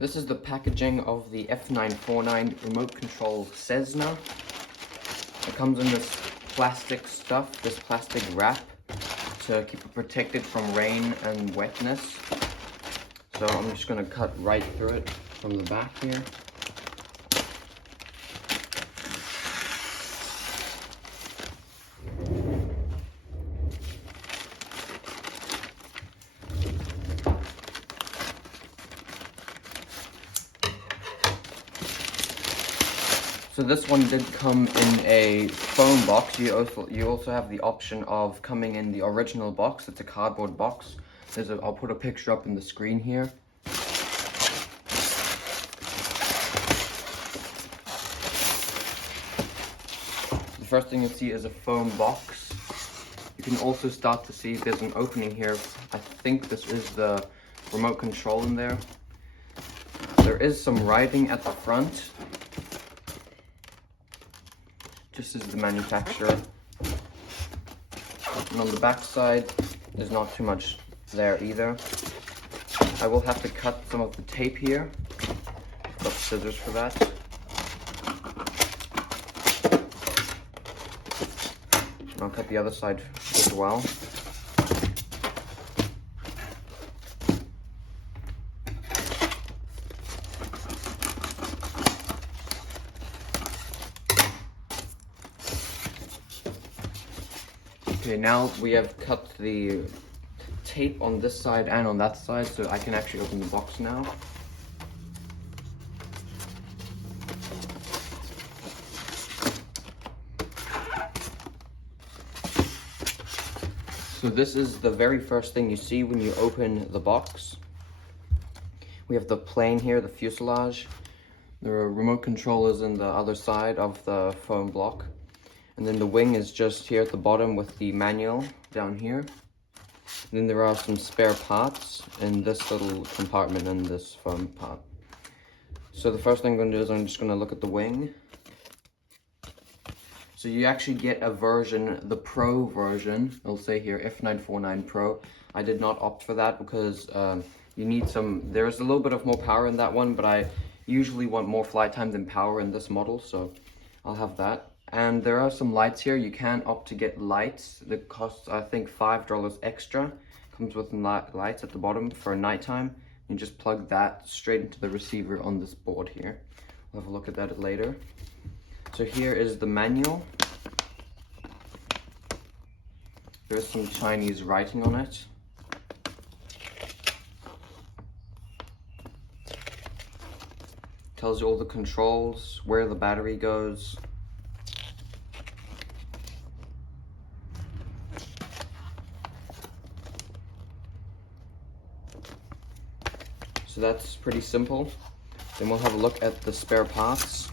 This is the packaging of the F949 remote control Cessna. It comes in this plastic stuff, this plastic wrap, to keep it protected from rain and wetness. So I'm just going to cut right through it from the back here. So this one did come in a foam box. You also have the option of coming in the original box. It's a cardboard box. I'll put a picture up in the screen here. The first thing you'll see is a foam box. You can also start to see there's an opening here. I think this is the remote control in there. There is some writing at the front. This is the manufacturer. And on the back side, there's not too much there either. I will have to cut some of the tape here. I've got scissors for that. And I'll cut the other side as well. Okay, now we have cut the tape on this side and on that side, so I can actually open the box now. So this is the very first thing you see when you open the box. We have the plane here, the fuselage. The remote control is in the other side of the foam block. And then the wing is just here at the bottom with the manual down here. And then there are some spare parts in this little compartment and this foam part. So the first thing I'm going to do is I'm just going to look at the wing. So you actually get a version, the Pro version. It'll say here F949 Pro. I did not opt for that because you need there's a little bit of more power in that one, but I usually want more flight time than power in this model, so I'll have that. And there are some lights here. You can opt to get lights that costs, I think, $5 extra. Comes with lights at the bottom for nighttime. You just plug that straight into the receiver on this board here. We'll have a look at that later. So here is the manual. There's some Chinese writing on it. Tells you all the controls, where the battery goes. So that's pretty simple. Then we'll have a look at the spare parts.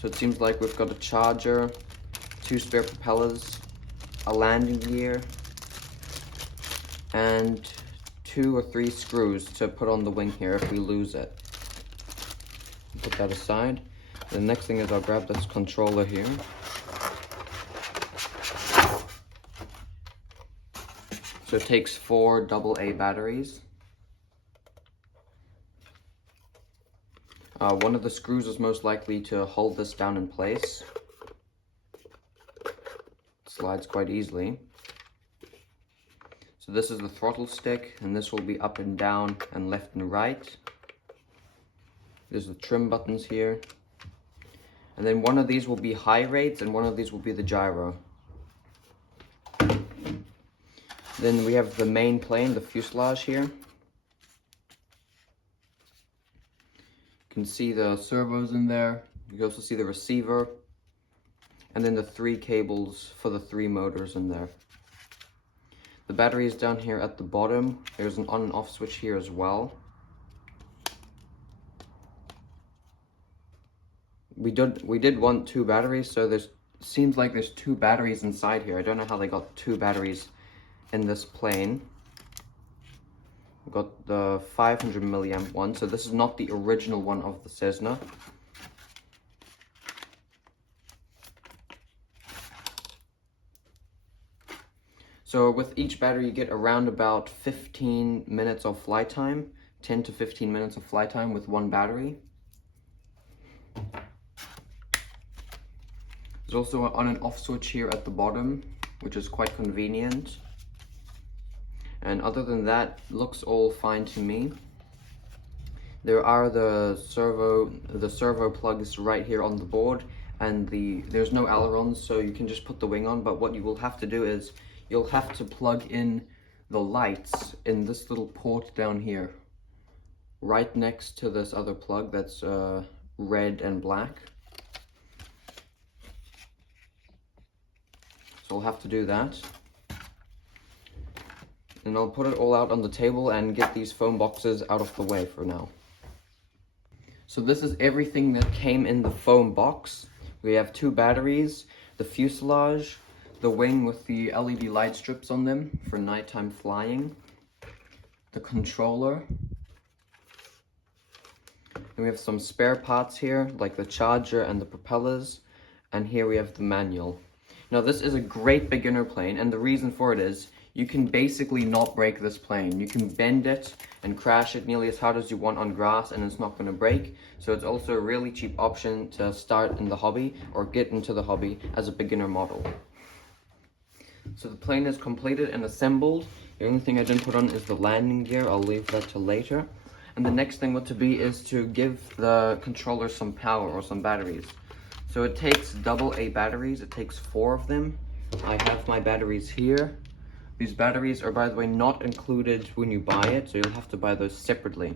So it seems like we've got a charger, 2 spare propellers, a landing gear, and 2 or 3 screws to put on the wing here if we lose it. Put that aside. The next thing is I'll grab this controller here. So it takes 4 AA batteries. One of the screws is most likely to hold this down in place. It slides quite easily. So this is the throttle stick, and this will be up and down and left and right. There's the trim buttons here. And then one of these will be high rates and one of these will be the gyro. Then we have the main plane, the fuselage here. You can see the servos in there. You can also see the receiver. And then the 3 cables for the 3 motors in there. The battery is down here at the bottom. There's an on and off switch here as well. We did want 2 batteries, so seems like there's 2 batteries inside here. I don't know how they got 2 batteries in this plane. We've got the 500 milliamp one, so this is not the original one of the Cessna. So with each battery you get around about 15 minutes of flight time, 10 to 15 minutes of flight time with one battery. There's also an on and off switch here at the bottom, which is quite convenient. And other than that, looks all fine to me. There are the servo plugs right here on the board, and there's no ailerons, so you can just put the wing on. But what you will have to do is you'll have to plug in the lights in this little port down here, right next to this other plug that's red and black. So I'll have to do that. And I'll put it all out on the table and get these foam boxes out of the way for now. So this is everything that came in the foam box. We have 2 batteries, the fuselage, the wing with the LED light strips on them for nighttime flying, the controller, and we have some spare parts here, like the charger and the propellers, and here we have the manual. Now this is a great beginner plane, and the reason for it is you can basically not break this plane. You can bend it and crash it nearly as hard as you want on grass and it's not going to break. So it's also a really cheap option to start in the hobby or get into the hobby as a beginner model. So the plane is completed and assembled. The only thing I didn't put on is the landing gear. I'll leave that till later. And the next thing what to be is to give the controller some power or some batteries. So it takes AA batteries. It takes 4 of them. I have my batteries here. These batteries are, by the way, not included when you buy it, so you'll have to buy those separately.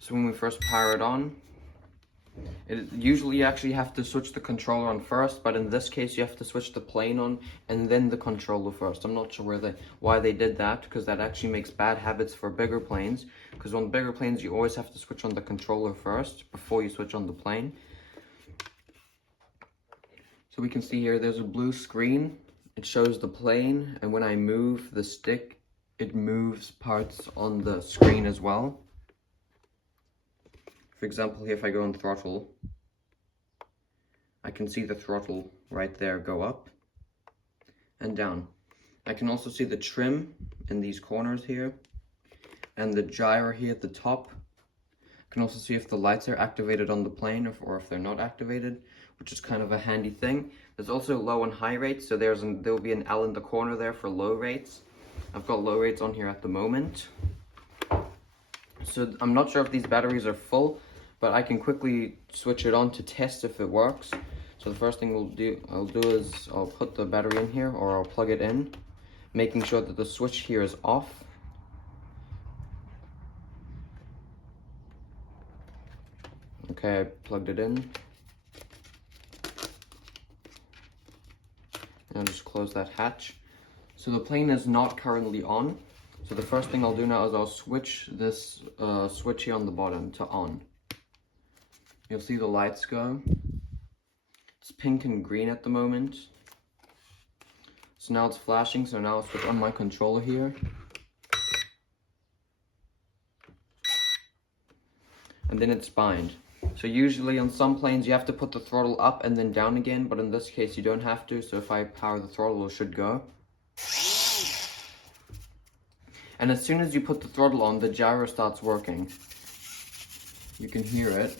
So when we first power it on, usually you actually have to switch the controller on first, but in this case you have to switch the plane on and then the controller first. I'm not sure why they did that, because that actually makes bad habits for bigger planes, because on bigger planes you always have to switch on the controller first before you switch on the plane. So we can see here there's a blue screen. It shows the plane, and when I move the stick, it moves parts on the screen as well. For example, here if I go on throttle, I can see the throttle right there go up and down. I can also see the trim in these corners here and the gyro here at the top. I can also see if the lights are activated on the plane or if they're not activated, which is kind of a handy thing. There's also low and high rates, so there'll be an L in the corner there for low rates. I've got low rates on here at the moment. So I'm not sure if these batteries are full, but I can quickly switch it on to test if it works. So the first thing I'll do is I'll put the battery in here, or I'll plug it in, making sure that the switch here is off. Okay, I plugged it in. And I'll just close that hatch. So the plane is not currently on. So the first thing I'll do now is I'll switch this switch here on the bottom to on. You'll see the lights go. It's pink and green at the moment. So now it's flashing, so now I'll switch on my controller here. And then it's bind. So usually on some planes you have to put the throttle up and then down again, but in this case you don't have to, so if I power the throttle it should go. And as soon as you put the throttle on, the gyro starts working. You can hear it.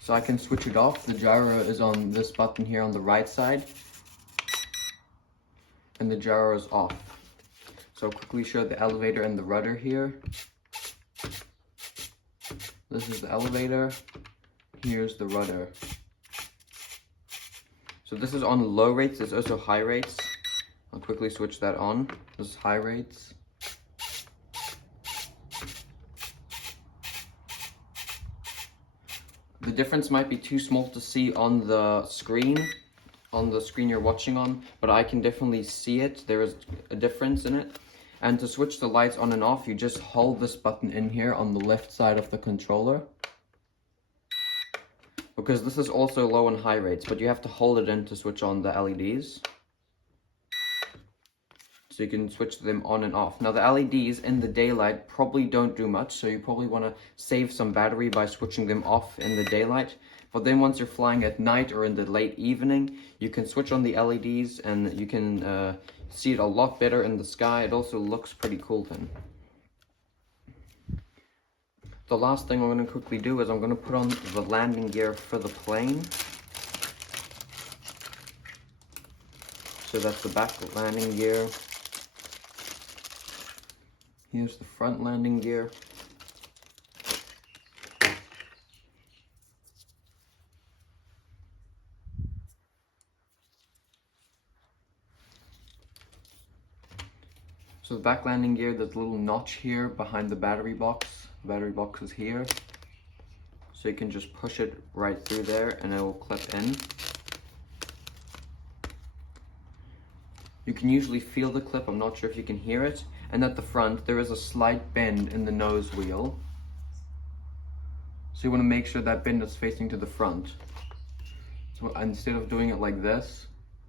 So I can switch it off. The gyro is on this button here on the right side. And the gyro is off. So I'll quickly show the elevator and the rudder here. This is the elevator. Here's the rudder. So this is on low rates. There's also high rates. I'll quickly switch that on. This is high rates. The difference might be too small to see on the screen you're watching on, but I can definitely see it. There is a difference in it. And to switch the lights on and off, you just hold this button in here on the left side of the controller. because this is also low and high rates, but you have to hold it in to switch on the LEDs. So you can switch them on and off. Now the LEDs in the daylight probably don't do much, so you probably want to save some battery by switching them off in the daylight. But then once you're flying at night or in the late evening, you can switch on the LEDs and you can see it a lot better in the sky. It also looks pretty cool then. The last thing I'm going to quickly do is I'm going to put on the landing gear for the plane. So that's the back landing gear. Here's the front landing gear. So the back landing gear, there's a little notch here behind the battery box. The battery box is here. So you can just push it right through there and it will clip in. You can usually feel the clip, I'm not sure if you can hear it. And at the front, there is a slight bend in the nose wheel. So you want to make sure that bend is facing to the front. So instead of doing it like this,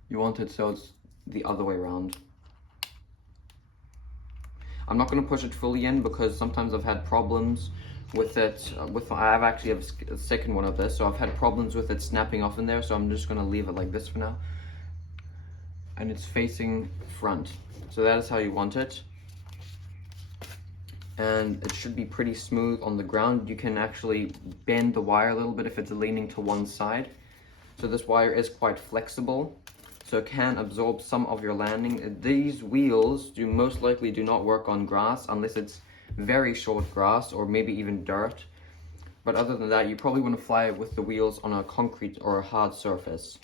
you want it so it's the other way around. I'm not going to push it fully in because sometimes I've had problems with it. I actually have a second one of this, so I've had problems with it snapping off in there, so I'm just going to leave it like this for now. And it's facing front. So that is how you want it. And it should be pretty smooth on the ground. You can actually bend the wire a little bit if it's leaning to one side. So this wire is quite flexible, so it can absorb some of your landing. These wheels most likely do not work on grass unless it's very short grass or maybe even dirt. But other than that, you probably want to fly with the wheels on a concrete or a hard surface.